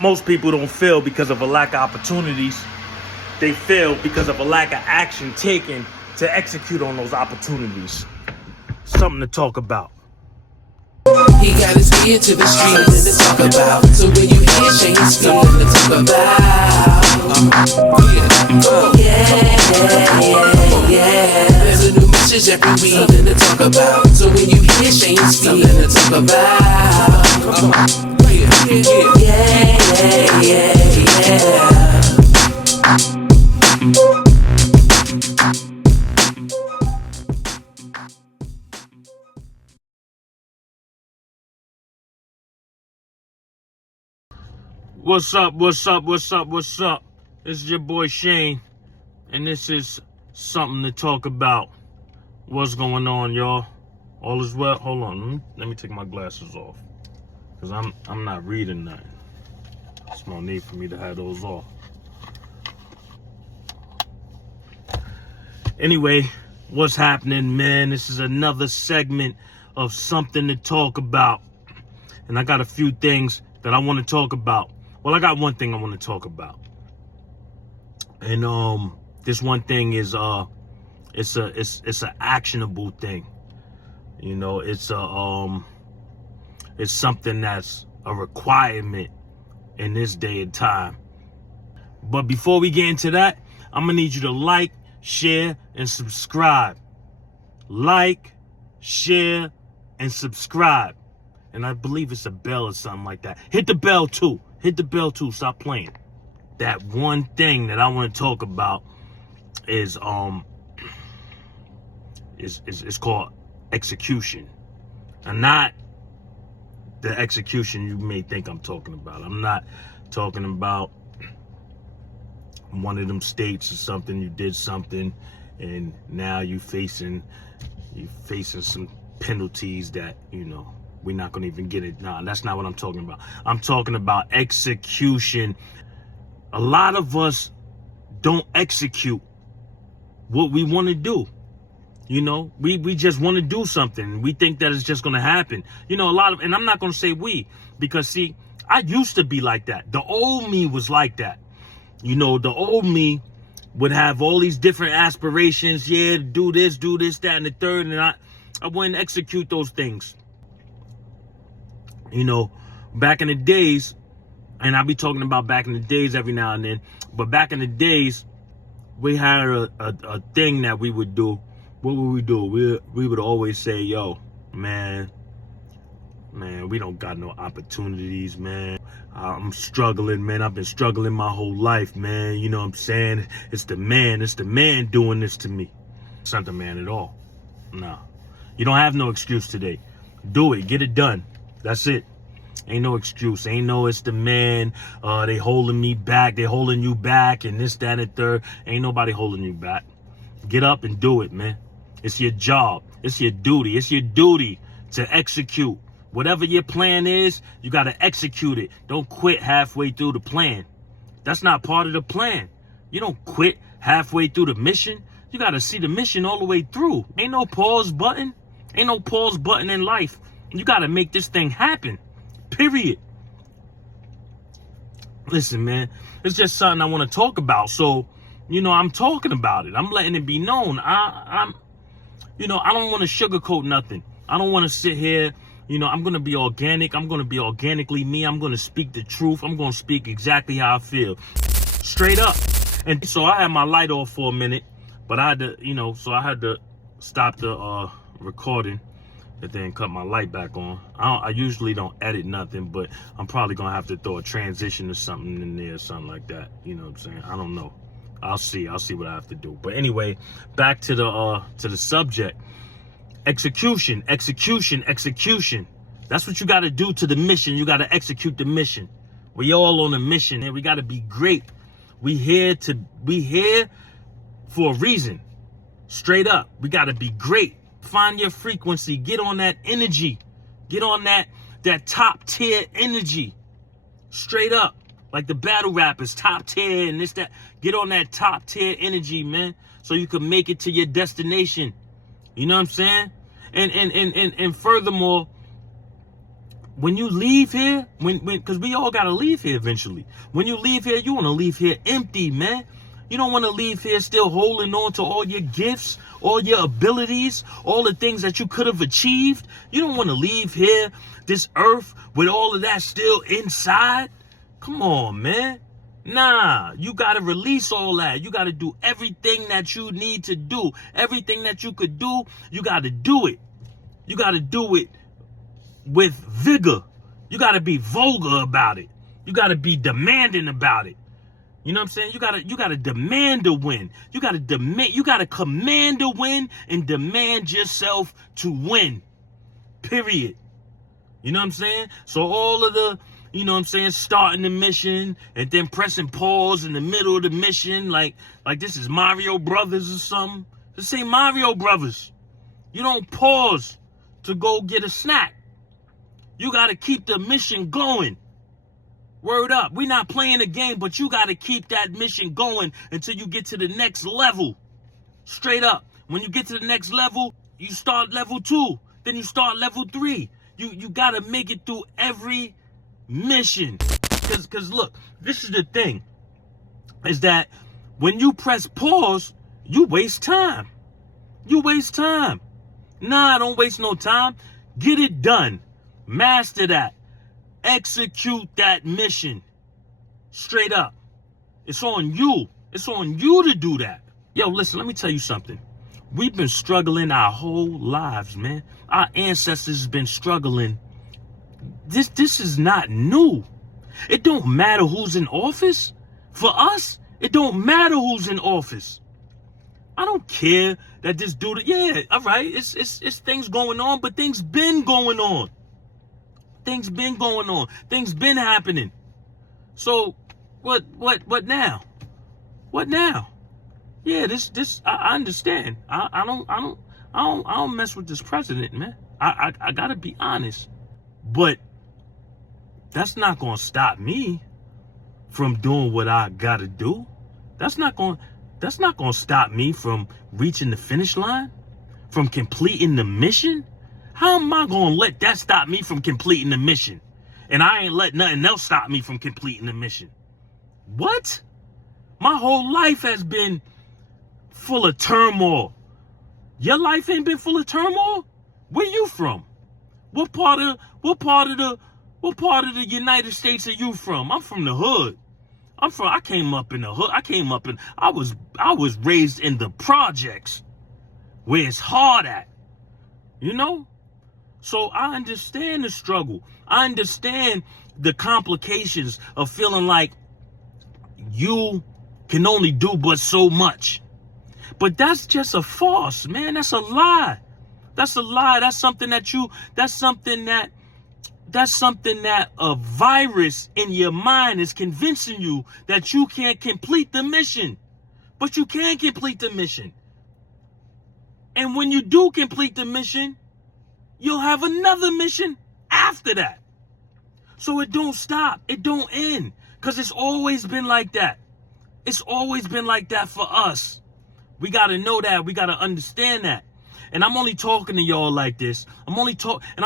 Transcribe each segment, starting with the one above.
Most people don't fail because of a lack of opportunities. They fail because of a lack of action taken to execute on those opportunities. Something to talk about. He got his ear to the streets to talk about. So when you hear Shayne, something to talk about. Yeah. There's a new message every week, something to talk about. So when you hear Shayne, something to talk about. Yeah. What's up? This is your boy Shayne, and this is something to talk about. What's going on, y'all? All is well? Hold on, let me take my glasses off, because I'm not reading nothing. There's no need for me to have those off. Anyway, what's happening, man? This is another segment of something to talk about, and I got a few things that I want to talk about. Well, I got one thing I want to talk about, and this one thing is it's an actionable thing. You know, it's something that's a requirement in this day and time. But before we get into that, I'm gonna need you to like, share, and subscribe. Like, share, and subscribe. And I believe it's a bell or something like that. Hit the bell too. Stop playing. That one thing that I want to talk about is called execution. And not the execution you may think I'm talking about. I'm not talking about one of them states or something. You did something and now you facing some penalties that, you know, we're not going to even get it. Nah, that's not what I'm talking about. I'm talking about execution. A lot of us don't execute what we want to do. You know, we just want to do something. We think that it's just going to happen. You know, and I'm not going to say we, because see, I used to be like that. The old me was like that. You know, the old me would have all these different aspirations. Yeah, do this, that, and the third. And I wouldn't execute those things. You know, back in the days, and I'll be talking about back in the days every now and then, but back in the days, we had a thing that we would do. What would we do? We would always say, yo, man, we don't got no opportunities, man. I'm struggling, man. I've been struggling my whole life, man. You know what I'm saying? It's the man doing this to me. It's not the man at all. No. You don't have no excuse today. Do it. Get it done. That's it. Ain't no excuse. Ain't no it's the man. They holding me back. They holding you back and this, that, and third. Ain't nobody holding you back. Get up and do it, man. It's your job. It's your duty. It's your duty to execute. Whatever your plan is, you got to execute it. Don't quit halfway through the plan. That's not part of the plan. You don't quit halfway through the mission. You got to see the mission all the way through. Ain't no pause button. Ain't no pause button in life. You got to make this thing happen. Period. Listen, man, it's just something I want to talk about. So, you know, I'm talking about it. I'm letting it be known. I don't want to sugarcoat nothing. I don't want to sit here. You know, I'm going to be organic. I'm going to be organically me. I'm going to speak the truth. I'm going to speak exactly how I feel. Straight up. And so I had my light off for a minute, but I had to stop the recording and then cut my light back on. I usually don't edit nothing, but I'm probably going to have to throw a transition or something in there or something like that. You know what I'm saying? I don't know. I'll see what I have to do. But anyway, back to the subject. Execution. That's what you got to do to the mission. You got to execute the mission. We all on a mission, and we got to be great. We here for a reason. Straight up. We got to be great. Find your frequency. Get on that energy. Get on that top tier energy. Straight up. Like the battle rappers, top tier and this, that. Get on that top tier energy, man. So you can make it to your destination. You know what I'm saying? And furthermore, when you leave here, because we all gotta leave here eventually. When you leave here, you want to leave here empty, man. You don't want to leave here still holding on to all your gifts, all your abilities, all the things that you could have achieved. You don't want to leave here, this earth, with all of that still inside. Come on, man. Nah, you got to release all that. You got to do everything that you need to do. Everything that you could do, you got to do it. You got to do it with vigor. You got to be vulgar about it. You got to be demanding about it. You know what I'm saying? You gotta demand a win. You gotta command a win and demand yourself to win. Period. You know what I'm saying? So all of the, you know what I'm saying, starting the mission and then pressing pause in the middle of the mission, like this is Mario Brothers or something. This ain't Mario Brothers. You don't pause to go get a snack. You gotta keep the mission going. Word up. We're not playing a game, but you got to keep that mission going until you get to the next level. Straight up. When you get to the next level, you start level 2. Then you start level 3. You got to make it through every mission. Because look, this is the thing. Is that when you press pause, you waste time. You waste time. Nah, don't waste no time. Get it done. Master that. Execute that mission. Straight up. It's on you. It's on you to do that. Yo, listen, let me tell you something. We've been struggling our whole lives, man. Our ancestors have been struggling. This is not new. It don't matter who's in office. For us, it don't matter who's in office. I don't care that this dude, yeah, all right, it's things going on, but things been going on. Things been going on. Things been happening. So, what now? What now? Yeah, this I understand. I don't mess with this president, man. I gotta be honest. But that's not gonna stop me from doing what I gotta do. That's not gonna stop me from reaching the finish line, from completing the mission. How am I going to let that stop me from completing the mission? And I ain't let nothing else stop me from completing the mission. What? My whole life has been full of turmoil. Your life ain't been full of turmoil? Where you from? What part of the United States are you from? I'm from the hood. I came up in the hood. I was raised in the projects where it's hard at. You know? So I understand the struggle. I understand the complications of feeling like you can only do but so much. But that's just a farce, man. That's a lie. That's a lie. That's something that a virus in your mind is convincing you that you can't complete the mission. But you can complete the mission. And when you do complete the mission, you'll have another mission after that. So it don't stop. It don't end. Because it's always been like that. It's always been like that for us. We got to know that. We got to understand that. And I'm only talking to y'all like this. I'm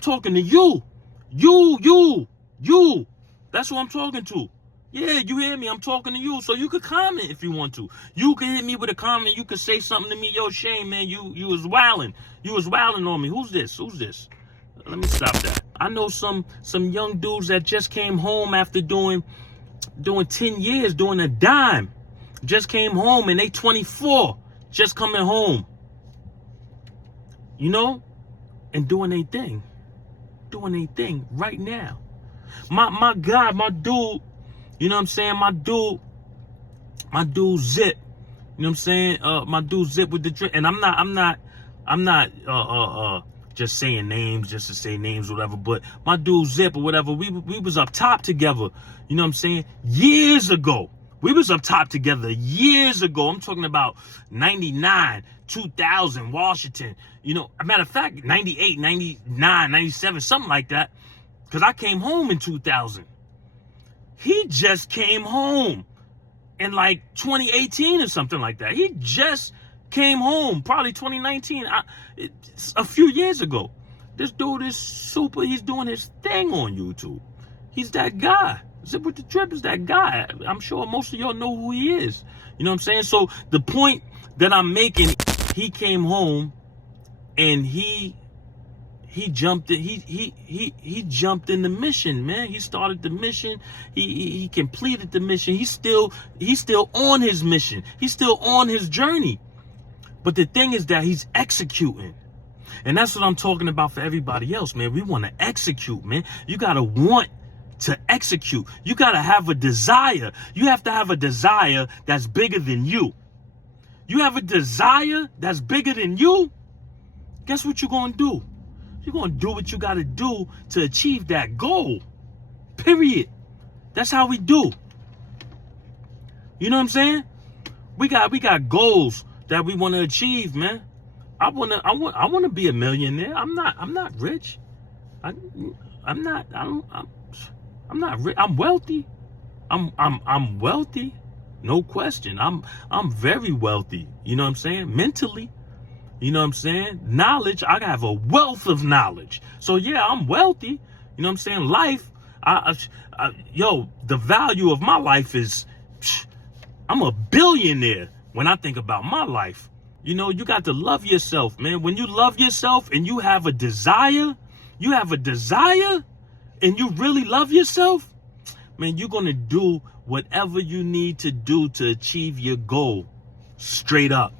talking to you. You. That's who I'm talking to. Yeah, you hear me? I'm talking to you. So you could comment if you want to. You can hit me with a comment. You could say something to me. Yo, Shayne, man, you was wilding. You was wilding on me. Who's this? Let me stop that. I know some young dudes that just came home after doing 10 years, doing a dime. Just came home and they 24. Just coming home. You know? And doing their thing. Doing their thing right now. My guy, my dude, you know what I'm saying? My dude Zip. You know what I'm saying? My dude Zip with the drink. And I'm not just saying names just to say names, whatever. But my dude Zip or whatever, we was up top together. You know what I'm saying? Years ago. We was up top together years ago. I'm talking about 99, 2000, Washington. You know, a matter of fact, 98, 99, 97, something like that. Because I came home in 2000. He just came home in like 2018 or something like that. He just came home, probably 2019, a few years ago. This dude is super. He's doing his thing on YouTube. He's that guy. Zip with the Drip is that guy. I'm sure most of y'all know who he is. You know what I'm saying? So the point that I'm making, he came home and he jumped in. He jumped in the mission, man. He started the mission. He completed the mission. He's still on his mission. He's still on his journey. But the thing is that he's executing. And that's what I'm talking about for everybody else, man. We want to execute, man. You got to want to execute. You got to have a desire. You have to have a desire that's bigger than you. You have a desire that's bigger than you. Guess what you're going to do? You're going to do what you got to do to achieve that goal. Period. That's how we do. You know what I'm saying? We got goals that we want to achieve, man. I want to be a millionaire. I'm not rich. I'm not rich. I'm wealthy. I'm wealthy. No question. I'm very wealthy. You know what I'm saying? Mentally. You know what I'm saying? Knowledge. I have a wealth of knowledge. So yeah, I'm wealthy. You know what I'm saying? Life. The value of my life is, I'm a billionaire when I think about my life. You know, you got to love yourself, man. When you love yourself and you have a desire, and you really love yourself, man, you're going to do whatever you need to do to achieve your goal. Straight up.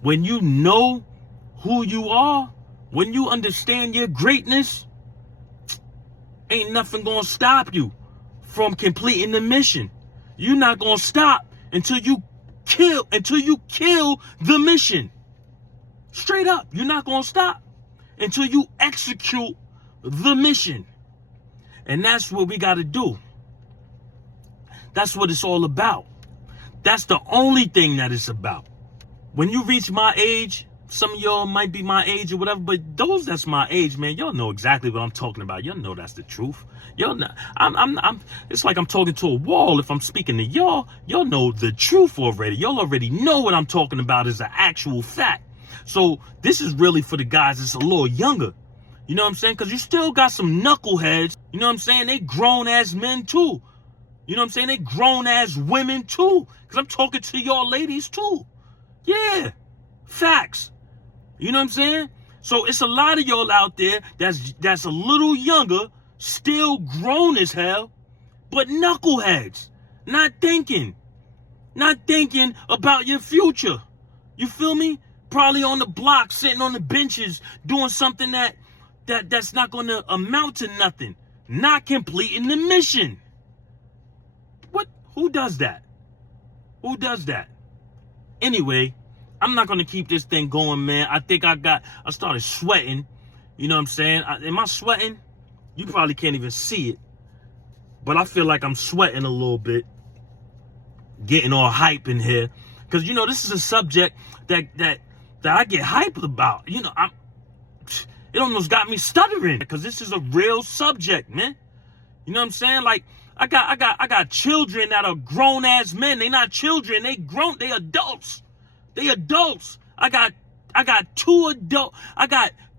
When you know who you are, when you understand your greatness, ain't nothing going to stop you from completing the mission. You're not going to stop until you kill the mission. Straight up. You're not going to stop until you execute the mission. And that's what we got to do. That's what it's all about. That's the only thing that it's about. When you reach my age, some of y'all might be my age or whatever, but those that's my age, man, y'all know exactly what I'm talking about. Y'all know that's the truth. Y'all know, it's like I'm talking to a wall. If I'm speaking to y'all, y'all know the truth already. Y'all already know what I'm talking about is an actual fact. So this is really for the guys that's a little younger. You know what I'm saying? Because you still got some knuckleheads. You know what I'm saying? They grown ass men too. You know what I'm saying? They grown ass women too. Because I'm talking to y'all ladies too. Yeah. Facts. You know what I'm saying? So it's a lot of y'all out there that's a little younger, still grown as hell, but knuckleheads. Not thinking about your future. You feel me? Probably on the block, sitting on the benches, doing something that's not going to amount to nothing. Not completing the mission. What? Who does that? Who does that? Anyway, I'm not going to keep this thing going, man. I think I started sweating. You know what I'm saying? Am I sweating? You probably can't even see it. But I feel like I'm sweating a little bit. Getting all hype in here. Because, you know, this is a subject that I get hyped about. You know, it almost got me stuttering. Because this is a real subject, man. You know what I'm saying? Like, I got children that are grown ass men. They not children. They grown. They adults. They adults. I got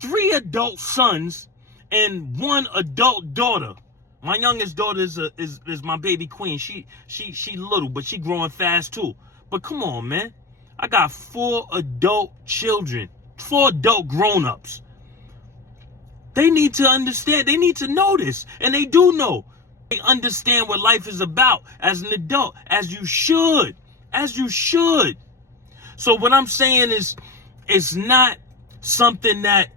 3 adult sons and 1 adult daughter. My youngest daughter is my baby queen. She little, but she growing fast too. But come on, man. I got 4 adult children, 4 adult grown-ups. They need to understand. They need to know this, and they do know. They understand what life is about as an adult, as you should. So what I'm saying is, it's not something that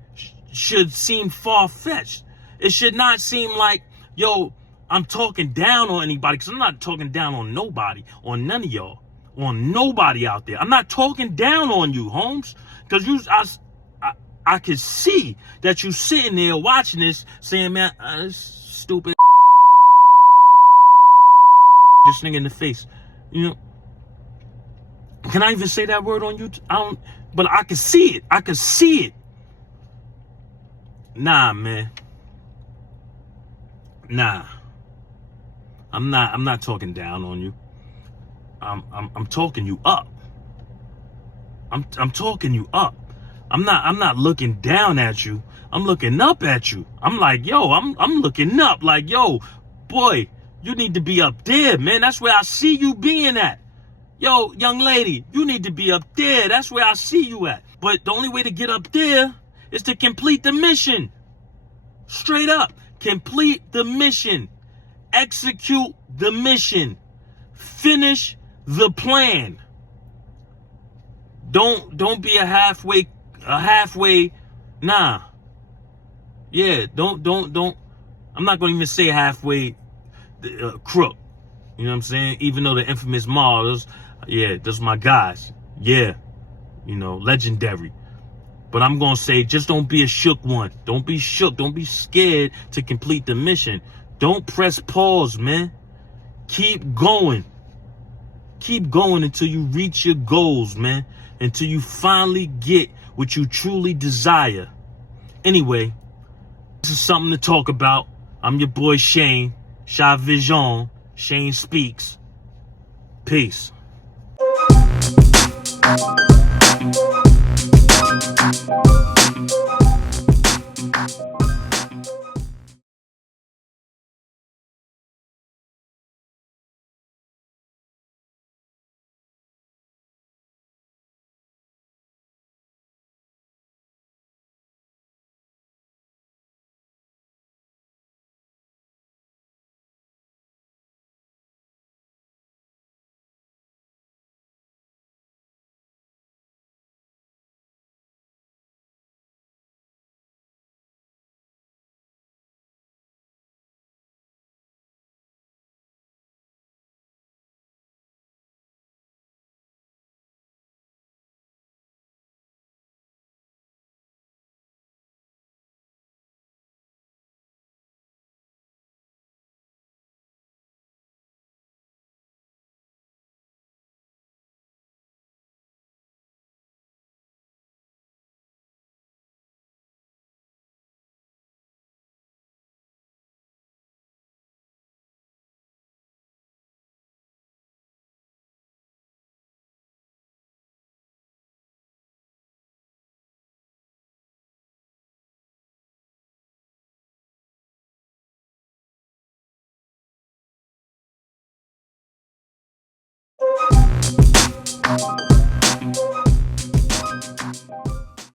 should seem far-fetched. It should not seem like, yo, I'm talking down on anybody, because I'm not talking down on nobody, on none of y'all, on nobody out there. I'm not talking down on you, Holmes, because I could see that you sitting there watching this saying, man, this stupid this nigga in the face. You know, can I even say that word on YouTube? But I can see it. Nah, man. Nah. I'm not talking down on you. I'm talking you up. I'm talking you up. I'm not looking down at you. I'm looking up at you. I'm like, yo, I'm looking up like, yo, boy, you need to be up there, man. That's where I see you being at. Yo, young lady, you need to be up there. That's where I see you at. But the only way to get up there is to complete the mission. Straight up. Complete the mission. Execute the mission. Finish the plan. Don't be a halfway, nah. Yeah, don't. I'm not going to even say halfway crook. You know what I'm saying? Even though the infamous Mars, yeah, those my guys. Yeah, you know, legendary. But I'm going to say, just don't be a shook one. Don't be shook. Don't be scared to complete the mission. Don't press pause, man. Keep going. Keep going until you reach your goals, man. Until you finally get what you truly desire. Anyway, this is something to talk about. I'm your boy Shayne. Shy Vision. Shayne Speaks. Peace.